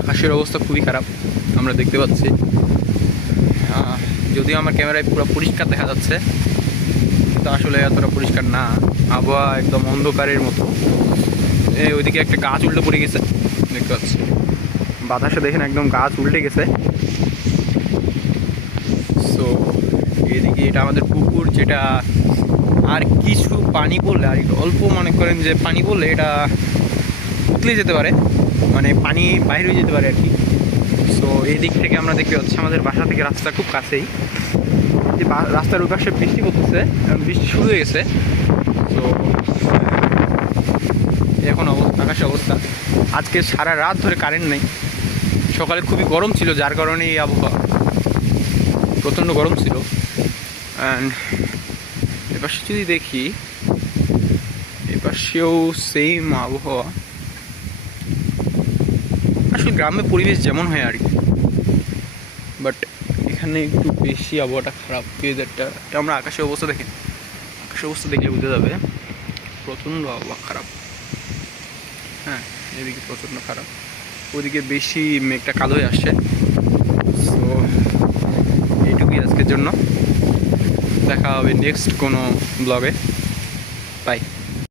আকাশের অবস্থা খুবই খারাপ আমরা দেখতে পাচ্ছি। যদিও আমার ক্যামেরায় পুরো পরিষ্কার দেখা যাচ্ছে, কিন্তু আসলে এতটা পরিষ্কার না। আবহাওয়া একদম অন্ধকারের মতো। ওইদিকে একটা গাছ উল্টে পড়ে গেছে, দেখতে পাচ্ছি বাতাসে, দেখেন একদম গাছ উল্টে গেছে। সো এদিকে এটা আমাদের পুকুর, যেটা আর কিছু পানি পড়লে, আর একটু অল্প মনে করেন যে পানি পড়লে এটা উতলে যেতে পারে, মানে পানি বাইরে হয়ে যেতে পারে আর কি। সো এই দিক থেকে আমরা দেখতে পাচ্ছি আমাদের বাসা থেকে রাস্তা খুব কাছেই। যে রাস্তার ওই পাশে বৃষ্টি পড়তেছে, বৃষ্টি শুরু হয়ে গেছে। তো এখন আকাশের অবস্থা, আজকে সারা রাত ধরে কারেন্ট নেই। সকালে খুবই গরম ছিল, যার কারণে এই আবহাওয়া, প্রচণ্ড গরম ছিল। অ্যান্ড এপাশে যদি দেখি, এপাশেও সেম আবহাওয়া। আসলে গ্রামের পরিবেশ যেমন হয় আর কি, বাট এখানে একটু বেশি আবহাওয়াটা খারাপ, ওয়েদারটা। আমরা আকাশের অবস্থা দেখি, আকাশের অবস্থা দেখলে বুঝতে যাবে প্রচণ্ড আবহাওয়া খারাপ। হ্যাঁ, এদিকে প্রচণ্ড খারাপ, ওদিকে বেশি মেঘটা কালো হয়ে আসছে। সো এইটুকুই আজকের জন্য, দেখা হবে নেক্সট কোনো ব্লগে। বাই।